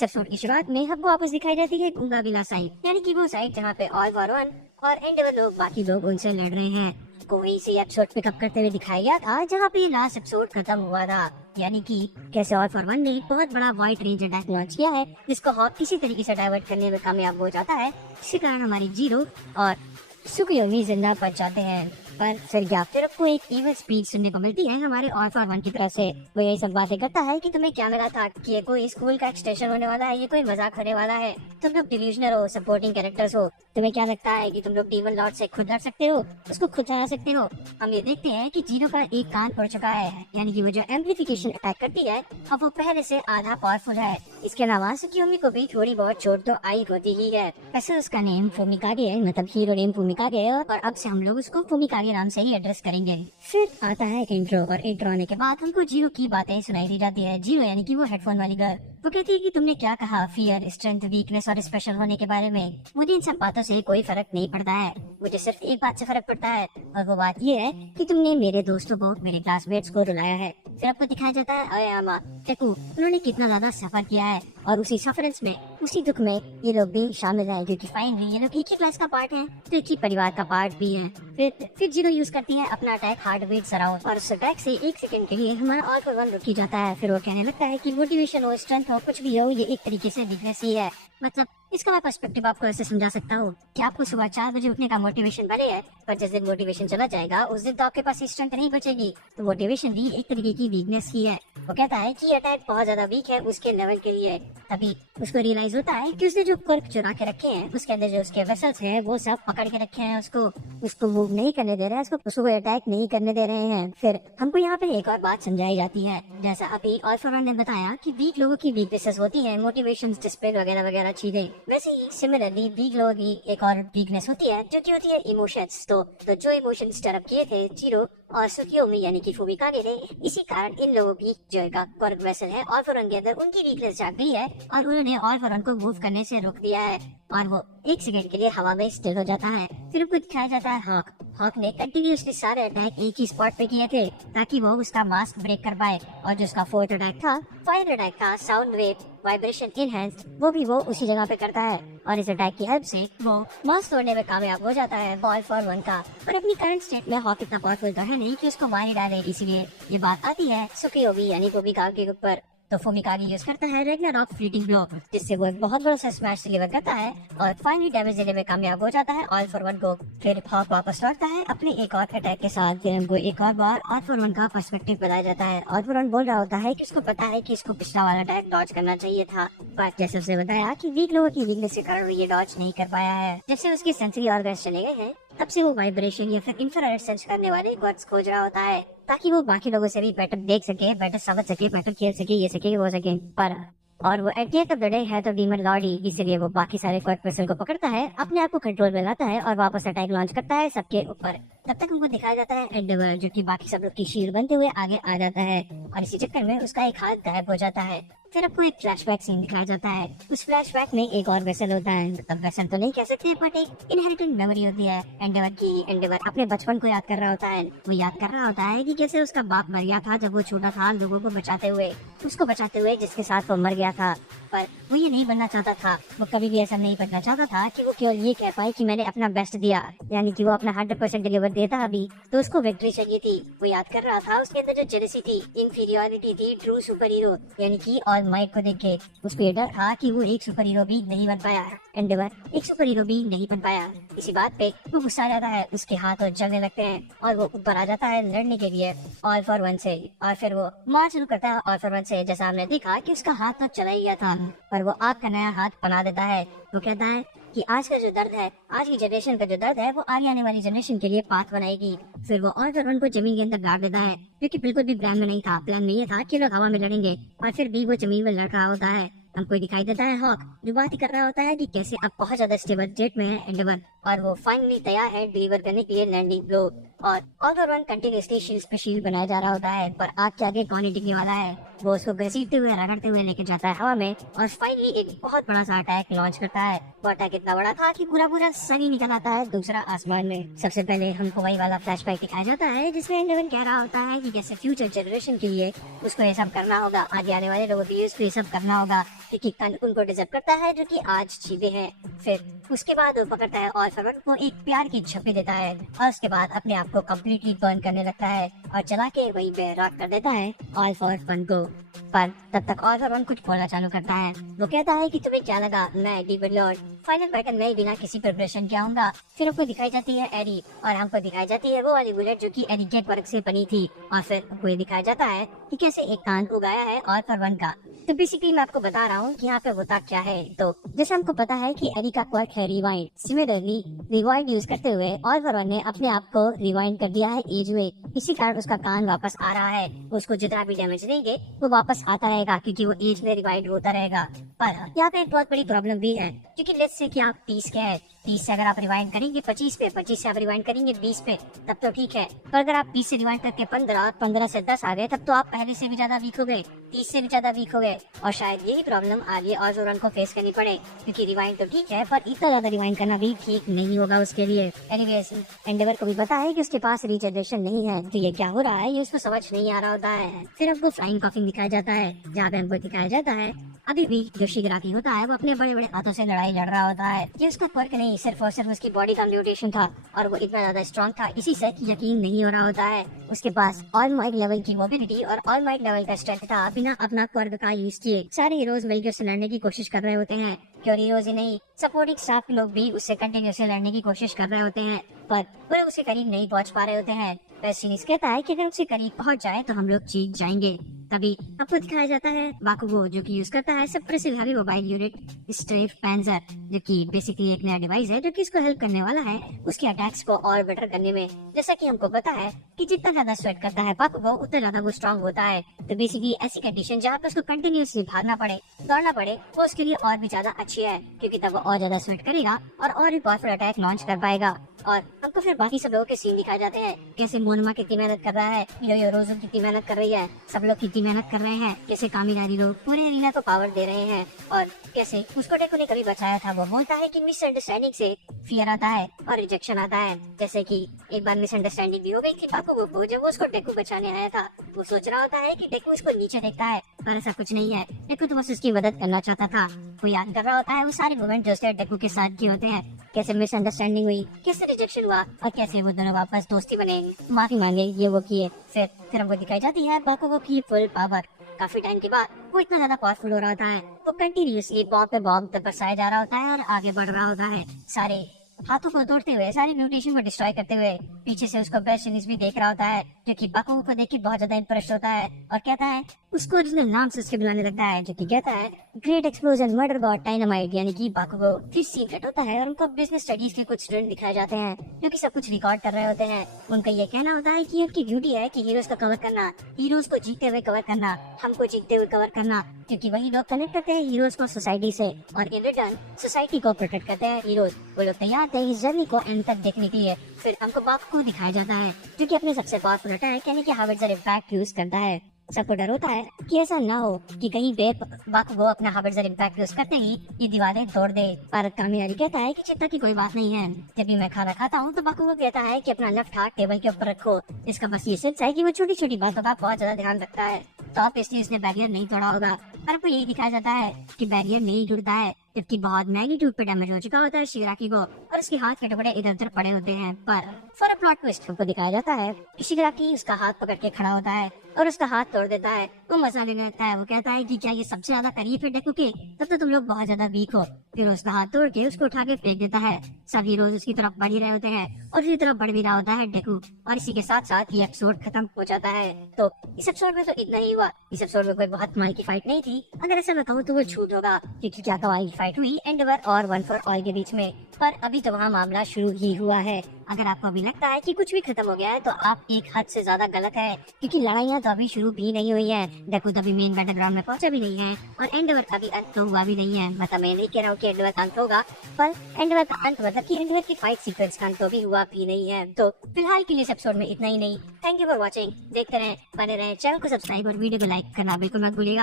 इस एपिसोड की शुरुआत में हमको वापस दिखाई देती है गूंगा विला साइड, यानी कि वो साइड जहाँ पे ऑल फॉर वन और एंडेवर लोग बाकी लोग उनसे लड़ रहे हैं को वहीं से एपिसोड पिकअप करते हुए दिखाया गया था जहाँ पे लास्ट एपिसोड खत्म हुआ था। यानी कि कैसे ऑल फॉर वन ने एक बहुत बड़ा वाइट रेंज अटैक लॉन्च किया है जिसको हॉक किसी तरीके से डाइवर्ट करने में कामयाब हो जाता है, जिसके कारण हमारी जीरो और सुकुयोमी जिंदा बच जाते हैं। पर फिर आपको एक इवल स्पीच सुनने को मिलती है हमारे ऑल फॉर वन की तरफ से। वो यही सब बातें करता है कि तुम्हें क्या लगा था कि ये कोई स्कूल का एक्सटेंशन होने वाला है, ये कोई मजाक होने वाला है, तुम लोग डिल्यूजनल हो, सपोर्टिंग कैरेक्टर्स हो, तुम्हें क्या लगता है कि तुम लोग डीमन लॉर्ड से खुद लड़ सकते हो, उसको खुद हरा सकते हो। हम ये देखते हैं कि जीरो का एक कान उड़ चुका है, यानी कि वो जो एम्प्लीफिकेशन अटैक करती है अब वो पहले से आधा पावरफुल है। इसके अलावा सुकियोमी को भी थोड़ी बहुत चोट तो आई होती ही है। वैसे उसका नेम फुमिकागे है, मतलब हीरो नेम फुमिकागे है, और अब से हम लोग उसको फुमिकागे नाम से ही एड्रेस करेंगे। फिर आता है इंट्रो, और इंट्रो आने के बाद हमको जीरो की बातें सुनाई दी जाती है। जीरो यानी कि वो हेडफोन वाली गर्ल, वो कहती है कि तुमने क्या कहा फियर, स्ट्रेंथ, वीकनेस और स्पेशल होने के बारे में। मुझे इन सब बातों से कोई फर्क नहीं पड़ता है, मुझे सिर्फ एक बात से फर्क पड़ता है, और वो बात ये है कि तुमने मेरे दोस्तों को, मेरे क्लासमेट्स को रुलाया है। फिर आपको दिखाया जाता है अयामा टेकू, उन्होंने कितना ज्यादा सफर किया है और उसी सफरेंस में, उसी दुख में ये लोग भी शामिल हैं, क्योंकि फाइनली ये लोग एक ही क्लास का पार्ट है, तो एक ही परिवार का पार्ट भी है। फिर जीरो यूज करती है अपना अटैक हार्डवेयर सराउंड, और उस अटैक से एक सेकंड के लिए हमारा ऑल फॉर वन रुक ही जाता है। फिर वो कहने लगता है कि मोटिवेशन हो, स्ट्रेंथ हो, कुछ भी हो, ये एक तरीके से वीकनेस ही है। मतलब इसका मैं पर्सपेक्टिव आपको ऐसे समझा सकता हूँ कि आपको सुबह 4 बजे उठने का मोटिवेशन भले है, पर जिस दिन मोटिवेशन चला जाएगा उस दिन तो आपके पास स्ट्रेंथ नहीं बचेगी। तो मोटिवेशन भी एक तरीके की वीकनेस ही है। वो कहता है कि अटैक बहुत ज्यादा वीक है उसके लेवल के लिए। तभी उसको रियलाइज होता है कि उसने जो क्वर्क चुरा के रखे हैं, उसके अंदर जो उसके वेसल्स हैं वो सब पकड़ के रखे हैं, उसको मूव नहीं करने दे रहे हैं, उसको अटैक नहीं करने दे रहे हैं। फिर हमको यहाँ पे एक और बात समझाई जाती है, जैसा अभी ऑल फॉर वन ने बताया कि वीक लोगों की वीकनेसेस होती है, मोटिवेशन, डिसिप्लिन वगैरह वगैरह चीजें। वैसे ही सिमिलरली वीक लोगों की एक और वीकनेस होती है जो कि होती है इमोशंस। तो जो इमोशंस डेवलप किए थे जीरो और सुकियोमी यानी कि फुमिकागे ने, इसी कारण इन लोगों की जो एक क्वर्क वेसल है ऑल फॉर वन के अंदर, उनकी वीकनेस जाग गई है और उन्होंने ऑल फॉर वन को मूव करने से रोक दिया है, और वो एक सेकंड के लिए हवा में स्टिल हो जाता है। फिर उनको दिखाया जाता है हॉक ने कंटिन्यूसली सारे अटैक एक ही स्पॉट पे किए थे ताकि वो उसका मास्क ब्रेक कर पाए, और जो उसका फोर्थ अटैक था, फाइनल अटैक था, साउंड वेव वाइब्रेशन इनहैंस्ड, वो भी वो उसी जगह पे करता है, और इस अटैक की हेल्प से वो मास्क तोड़ने में कामयाब हो जाता है ऑल फॉर वन का। पर अपनी करंट स्टेट में हॉक इतना पावरफुल तो है नहीं कि उसको मार ही डाले, इसलिए ये बात आती है सुकियोमी यानी फुमिकागे के ऊपर। तो फुमिकागे यूज करता है रैग्नारॉक फ्लीटिंग ब्लो, जिससे वो एक बहुत बड़ा सा स्मैश डिलीवर करता है और फाइनली डैमेज देने में कामयाब हो जाता है ऑल फॉर वन को। फिर हॉक वापस लौटता है अपने एक और अटैक के साथ। फिर हमको एक और बार ऑल फॉर वन का पर्सपेक्टिव बताया जाता है। ऑल फॉर वन बोल रहा होता है कि उसको पता है कि इसको पिछला वाला अटैक डॉज करना चाहिए था, पर जैसे उसे बताया कि वीक लोगों की वीकनेस के कारण ये डॉज नहीं कर पाया है। जब से उसके सेंसरी ऑर्गन्स चले गए हैं, तब से वो वाइब्रेशन या फिर इंफ्रारेड सेंस करने वाले क्वार्ट्ज खोज रहा होता है ताकि वो बाकी लोगों से भी बेटर देख सके, बेटर समझ सके, बेटर खेल सके, ये सके वो सके। पर और वो at the end of the day है तो डीमन लॉर्ड ही, इसीलिए वो बाकी सारे क्वार्क वेसल को पकड़ता है, अपने आप को कंट्रोल में लाता है और वापस अटैक लॉन्च करता है सबके ऊपर। तब तक हमको दिखाया जाता है एंडेवर, जो कि बाकी सब लोग की शील्ड बनते हुए आगे आ जाता है, और इसी चक्कर में उसका एक हाथ गायब हो जाता है। फिर आपको एक फ्लैशबैक सीन दिखाया जाता है। उस फ्लैशबैक में एक और वेसल होता है, मतलब वेसल तो नहीं कह सकते, बट एक इनहेरिटेड मेमोरी होती है एंडेवर की। एंडेवर अपने बचपन को याद कर रहा होता है। वो याद कर रहा होता है कि कैसे उसका बाप मर गया था जब वो छोटा था, लोगों को बचाते हुए, उसको बचाते हुए जिसके साथ वो मर गया था। पर वो ये नहीं बनना चाहता था, वो कभी भी ऐसा नहीं बनना चाहता था कि वो केवल ये कह पाए कि मैंने अपना बेस्ट दिया, यानी कि वो अपना 100% डिलीवर देता अभी, तो उसको विक्ट्री चाहिए थी। वो याद कर रहा था उसके अंदर जो जेलसी थी, इंफीरियरिटी थी, ट्रू सुपर हीरो यानी कि ऑल माइट को देख के उसको ये डर था कि वो एक सुपर हीरो भी नहीं बन पाया, एंडेवर एक सुपर हीरो भी नहीं बन पाया। इसी बात पे वो गुस्सा आ जाता है, उसके हाथ और जलने लगते हैं और वो ऊपर आ जाता है लड़ने के लिए ऑल फॉर वन से, और फिर वो मार शुरू करता है ऑल फॉर वन से। जैसा हमने देखा कि उसका हाथ तो चला ही गया था, पर वो आग का नया हाथ बना देता है। वो कहता है कि आज का जो दर्द है, आज की जनरेशन का जो दर्द है, वो आगे आने वाली जनरेशन के लिए पाथ बनाएगी। फिर वो ऑल फॉर वन को जमीन के अंदर गाड़ देता है, क्योंकि बिल्कुल भी प्लान में नहीं था। प्लान में ये था कि लोग हवा में लड़ेंगे, और फिर भी वो जमीन में लड़ रहा होता है। हमको दिखाई देता है हॉक जो बात ही कर रहा होता है कि कैसे अब बहुत ज्यादा स्टेबल स्टेट में है एंडेवर, और वो फाइनली तैयार है डिलीवर करने के लिए लैंडिंग ब्लो। और ऑल वन कंटिन्यूसली शील्ड पे शील्ड बनाया जा रहा होता है, पर आग के आगे कौन ही टिकने वाला है। वो उसको घसीटते हुए रगड़ते हुए लेके जाता है हवा में और फाइनली एक बहुत बड़ा सा अटैक लॉन्च करता है। वो अटैक इतना बड़ा था कि पूरा पूरा सनी निकल आता है दूसरा आसमान में। सबसे पहले हमको वही वाला फ्लैशबैक दिखाया जाता है जिसमें एंडेवन कह रहा होता है कि कैसे फ्यूचर जनरेशन के लिए उसको ये सब करना होगा, आगे आने वाले लोगों के लिए ये सब करना होगा क्योंकि कल उनको डिजर्व करता है जो कि आज जीते हैं। फिर उसके बाद वो पकड़ता है और फरवन को एक प्यार की झप्पी देता है और उसके बाद अपने आप को कम्प्लीटली बर्न करने लगता है और चला के वहीं पे रॉक कर देता है ऑल फॉर फन को। पर तब तक ऑल फॉर वन कुछ बोलना चालू करता है। वो कहता है कि तुम्हें क्या लगा मैं डीविड लॉर्ड फाइनल बैटल में बिना किसी प्रिपरेशन के आऊंगा। फिर हमको दिखाई जाती है एडी और हमको दिखाई जाती है वो वाली बुलेट जो कि एडी गेट वर्क से बनी थी। और फिर हमको ये दिखाया जाता है कि कैसे एक कान उगाया है ऑल फॉर वन का। तो बेसिकली मैं आपको बता रहा हूँ कि यहाँ पे होता क्या है। तो जैसे हमको पता है कि एडी का क्वर्क है रिवाइंड, सिमिलरली रिवाइंड यूज करते हुए ऑल फॉर वन ने अपने आप को रिवाइंड कर दिया है एज में। इसी कारण उसका कान वापस आ रहा है। उसको जितना भी डैमेज देंगे वो वापस आता रहेगा क्योंकि वो एज में रिवाइंड होता रहेगा। पर यहाँ पे एक बहुत बड़ी प्रॉब्लम भी है क्योंकि लेट्स से कि आप 30 के हैं, 30 से अगर आप रिवाइंड करेंगे 25 पे, 25 से आप रिवाइंड करेंगे 20 पे तब तो ठीक है। पर अगर आप 20 से रिवाइंड करके 15, 15 से 10 आ गए तब तो आप पहले से भी ज्यादा वीक हो गए, 30 से भी ज्यादा वीक हो गए। और शायद यही प्रॉब्लम आगे ऑज़ोरन को फेस करनी पड़े क्योंकि रिवाइंड तो ठीक है पर इतना ज्यादा रिवाइंड करना भी ठीक नहीं होगा उसके लिए। एनीवेज एंडेवर को भी पता है कि उसके पास रीजनरेशन नहीं है, तो ये क्या हो रहा है ये उसको समझ नहीं आ रहा होता है। फिर हमको फ्लाइंग कॉफिन दिखाया जाता है जहाँ पे हमको दिखाया जाता है अभी भी जो शिगराकी होता है वो अपने बड़े बड़े हाथों से लड़ाई लड़ रहा होता है। ये उसका क्वर्क नहीं सिर्फ और सिर्फ उसकी बॉडी का म्यूटेशन था और वो इतना ज्यादा स्ट्रॉन्ग था इसी से यकीन नहीं हो रहा होता है। उसके पास ऑल माइट लेवल की मोबिलिटी और ऑल माइट लेवल का स्ट्रेंथ था बिना अपना क्वर्क का यूज किए। सारे हीरोज मिलकर उससे लड़ने की कोशिश कर रहे होते हैं, क्यों हीरोज ही नहीं सपोर्टिंग स्टाफ के लोग भी उससे कंटिन्यूसली लड़ने की कोशिश कर रहे होते हैं पर वो उसके करीब नहीं पहुंच पा रहे होते हैं। वेस्टिनिस कहता है कि अगर उसके करीब पहुंच जाए तो हम लोग जीत जाएंगे। तभी आपको दिखाया जाता है बाकुगो जो कि यूज करता है सप्रेसिव हेवी मोबाइल यूनिट स्ट्रेफ पैंजर, जो कि बेसिकली एक नया डिवाइस है जो कि इसको हेल्प करने वाला है उसके अटैक्स को और बेटर करने में। जैसा कि हमको पता है कि जितना ज्यादा स्वेट करता है बाकुगो उतना ज्यादा वो स्ट्रॉन्ग होता है। तो बेसिकली ऐसी कंडीशन जहाँ पे उसको कंटिन्यूसली भागना पड़े, दौड़ना पड़े, वो उसके लिए और भी ज्यादा अच्छी है क्योंकि तब वो और ज्यादा स्वेट करेगा और भी पावरफुल अटैक लॉन्च कर पाएगा। और हमको फिर बाकी सब लोगों के सीन दिखाए जाते हैं कैसे मोनमा कितनी मेहनत कर रहा है, रोजो कितनी मेहनत कर रही है, सब लोग कितनी मेहनत कर रहे हैं, कैसे कामिनारी लोग पूरे एरिना को पावर दे रहे हैं और कैसे उसको डेको ने कभी बचाया था। वो बोलता है कि मिसअंडरस्टैंडिंग से फियर आता है और रिजेक्शन आता है। जैसे कि एक बार मिसअंडरस्टैंडिंग भी हो गई थी बाकुगो को जब वो उसको डेको बचाने आया था। वो सोच रहा होता है कि डेको उसको नीचे देखता है पर ऐसा कुछ नहीं है, डेको तो बस उसकी मदद करना चाहता था। वो याद कर रहा होता है वो सारे मोमेंट जो उसने डेको के साथ किए होते हैं, कैसे मिसअंडरस्टैंडिंग हुई, कैसे रिजेक्शन हुआ और कैसे वो दोनों वापस दोस्ती बने, माफी मांगे, ये वो किए। फिर हमको दिखाई जाती है बाकुगो की फुल पावर। काफी टाइम के बाद वो इतना ज्यादा पावरफुल हो रहा होता है, वो कंटिन्यूसली बॉम्ब पे बॉम्ब बरसाया जा रहा होता है और आगे बढ़ रहा होता है सारे हाथों को तोड़ते हुए, सारी म्यूटेशन को डिस्ट्रॉय करते हुए। पीछे से उसको बेस्ट भी देख रहा होता है जो कि बाकुगो को देख के बहुत ज्यादा इंप्रेस होता है और कहता है उसको ओरिजिनल नाम से उसके बुलाने लगता है जो कि कहता है great explosion murder God dynamite यानी कि बाकुगो। फिर सीन कट होता है और उनको बिजनेस स्टडीज के कुछ स्टूडेंट दिखाए जाते हैं जो कि सब कुछ रिकॉर्ड कर रहे होते हैं। उनका ये कहना होता है कि उनकी ड्यूटी है कि हीरोज को कवर करना, हीरोज को जीतते हुए कवर करना, हमको जीतते हुए कवर करना, क्योंकि वही लोग कनेक्ट करते हैं हीरोज को सोसाइटी से और इन रिटर्न सोसाइटी को प्रोटेक्ट करते हैं हीरोज। वो लोग तैयार थे इस जर्नी को एंड तक देखने के लिए। फिर हमको बाकुगो दिखाया जाता है जो कि अपने सबसे पावरफुल अटैक यानी कि हार्वेजर इम्पैक्ट यूज करता है। सबको डर होता है कि ऐसा ना हो कि कहीं पे बाकुगो अपना हार्वेजर इम्पैक्ट यूज करते ही ये दीवारें तोड़ दे। पर कामिनारी कहता है कि चिंता की कोई बात नहीं है। जब भी मैं खाना खाता हूँ तो बाकुगो कहता है कि अपना लेफ्ट हाथ टेबल के ऊपर रखो। इसका बस ये सिर्फ है कि वो छोटी छोटी बातों का बहुत ज्यादा ध्यान रखता है, तो आप इसलिए उसने बैरियर नहीं तोड़ा होगा। पर आपको यही दिखाया जाता है कि बैरियर नहीं टूटता है जबकि बहुत मैग्नीट्यूड पे डैमेज हो चुका होता है शिगराकी को और उसके हाथ के टुकड़े इधर उधर पड़े होते हैं। पर फॉर अ प्लॉट ट्विस्ट हमको दिखाया जाता है कि शिगराकी उसका हाथ पकड़ के खड़ा होता है और उसका हाथ तोड़ देता है। वो मजा लेने लगता है, वो कहता है कि क्या ये सबसे ज्यादा करीब है डेकू के, तब तो तुम लोग बहुत ज्यादा वीक हो। फिर उसका हाथ तोड़ के उसको उठा के फेंक देता है। सब हीरोज उसकी तरफ बढ़ ही रहे होते हैं और उसकी तरफ बढ़ भी रहा होता है डेकू। और इसी के साथ साथ ये एपिसोड खत्म हो जाता है। तो इस एपिसोड में तो इतना ही हुआ। इस एपिसोड में कोई बहुत कमाल की फाइट नहीं थी, अगर ऐसा मैं कहूँ तो वो झूठ होगा क्योंकि क्या कमाल की फाइट हुई एंडेवर और वन फॉर ऑल के बीच में। पर अभी तो वहाँ मामला शुरू ही हुआ है। अगर आपको अभी लगता है कि कुछ भी खत्म हो गया है तो आप एक हद से ज्यादा गलत है, क्योंकि लड़ाइयाँ तो अभी शुरू भी नहीं हुई है। डेकू तो अभी मेन बैटल ग्राउंड में पहुंचा भी नहीं है और एंडवर अभी अंत तो हुआ भी नहीं है। मतलब मैं नहीं कह रहा हूँ कि एंडवर का अंत होगा, पर एंडवर का अंत मतलब कि एंडवर की फाइट सीक्वेंस का अंत तो भी हुआ भी नहीं है। तो फिलहाल के लिए इस एपिसोड में इतना ही नहीं। Thank you for watching. देखते रहें, बने रहें, चैनल को सब्सक्राइब और वीडियो को लाइक करना बिल्कुल मत भूलिएगा।